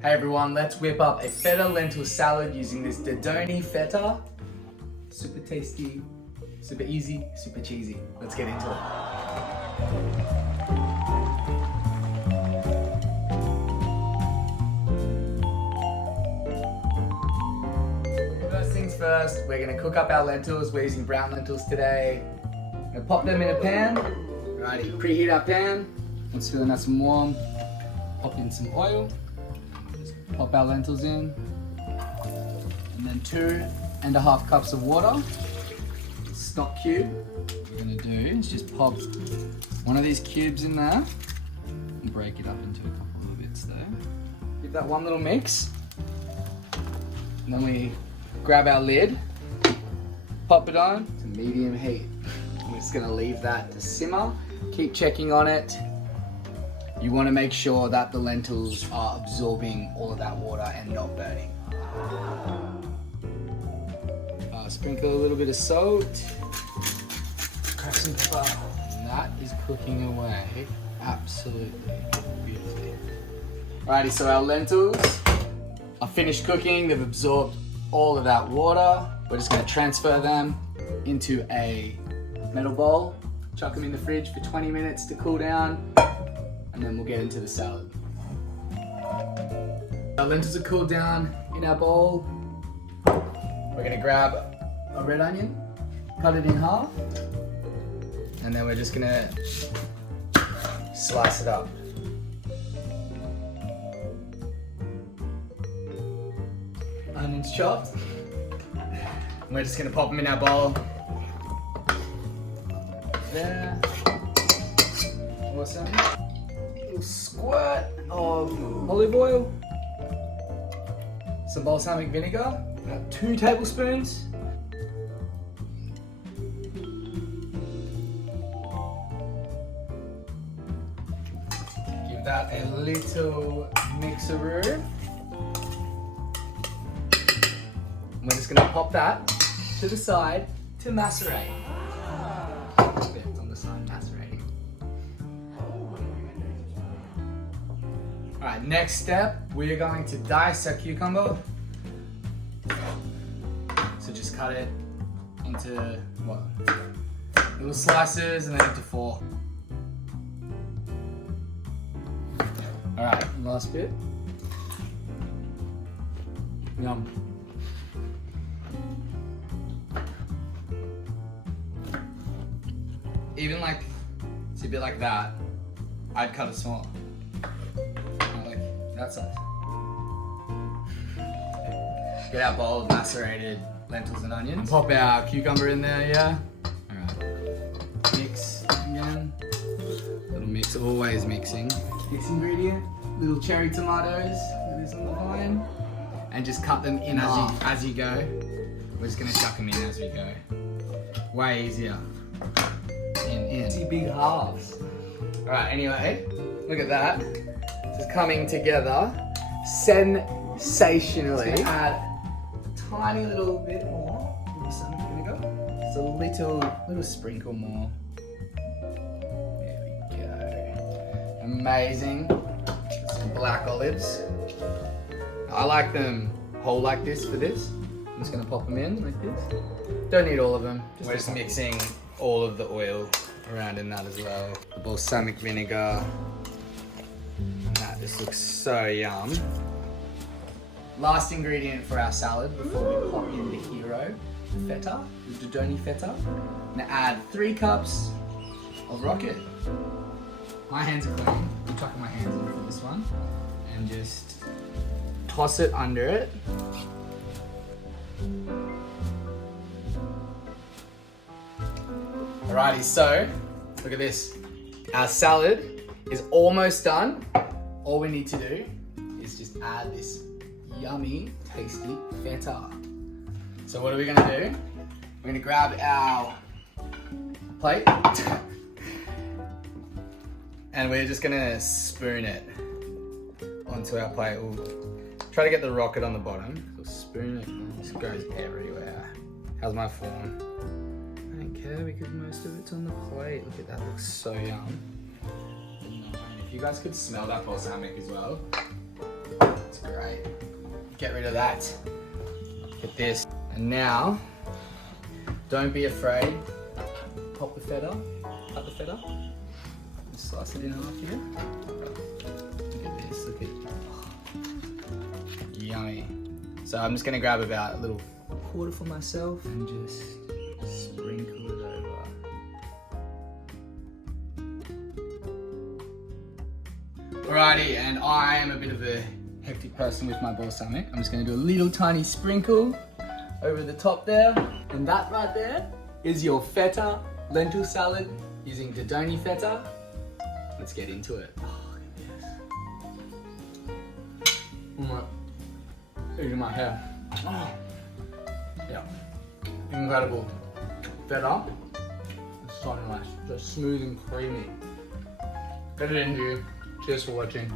Hey everyone, let's whip up a feta lentil salad using this Dodoni Feta. Super tasty, super easy, super cheesy. Let's get into it. First things first, we're gonna cook up our lentils. We're using brown lentils today. I'm gonna pop them in a pan. Alrighty, preheat our pan. Once feeling nice and warm, pop in some oil. Pop our lentils in, and then 2.5 cups of water. It's not cube. What we're gonna do is just pop one of these cubes in there and break it up into a couple of bits there. Give that one little mix, and then we grab our lid, pop it on to medium heat. We're just gonna leave that to simmer. Keep checking on it. You want to make sure that the lentils are absorbing all of that water and not burning. Sprinkle a little bit of salt, crack some pepper, and that is cooking away absolutely beautifully. Alrighty, so our lentils are finished cooking. They've absorbed all of that water. We're just going to transfer them into a metal bowl, chuck them in the fridge for 20 minutes to cool down. And then we'll get into the salad. Our lentils are cooled down in our bowl. We're gonna grab a red onion, cut it in half, and then we're just gonna slice it up. Onions chopped. And we're just gonna pop them in our bowl. There. Awesome. Squirt of olive oil, some balsamic vinegar, about 2 tablespoons. Give that a little mixeroo. We're just going to pop that to the side to macerate. It's on the side, macerating. Alright, next step, we are going to dice our cucumber. So just cut it into little slices and then into 4. Alright, last bit. Yum. Even like, it's a bit like that, I'd cut it small. That size. Get our bowl of macerated lentils and onions. Pop our cucumber in there, yeah? Alright. Mix again. Little mix, always mixing. Next ingredient, little cherry tomatoes. That is on the vine. And just cut them in as you go. We're just gonna chuck them in as we go. Way easier. In. See big halves. Alright, anyway, look at that. It's coming together sensationally. Add a tiny little bit more balsamic vinegar. Just a little sprinkle more. There we go. Amazing. Some black olives. I like them whole like this for this. I'm just gonna pop them in like this. Don't need all of them. We're just mixing all of the oil around in that as well. The balsamic vinegar. This looks so yum. Last ingredient for our salad before we pop in the hero, the feta, the Dodoni Feta. I'm gonna add 3 cups of rocket. My hands are clean. I'm tucking my hands in for this one. And just toss it under it. Alrighty, so look at this. Our salad is almost done. All we need to do is just add this yummy, tasty feta. So what are we gonna do? We're gonna grab our plate and we're just gonna spoon it onto our plate. We'll try to get the rocket on the bottom. We'll spoon it and it just goes everywhere. How's my form? I don't care because most of it's on the plate. Look at that, looks so yum. If you guys could smell that balsamic as well, it's great. get rid of that. Get this. And now, don't be afraid. Pop the feta, cut the feta. Just slice it in half here. Look at this, look at it. Yummy. So I'm just gonna grab about a little quarter for myself and just sprinkle it over. Alrighty, and I am a bit of a hectic person with my balsamic. I'm just gonna do a little tiny sprinkle over the top there. And that right there is your feta lentil salad using Dodoni Feta. Let's get into it. Oh, look at this. Look at my hair. Oh. Yeah, incredible. Feta, it's so nice, just smooth and creamy. Get it into you. Cheers for watching.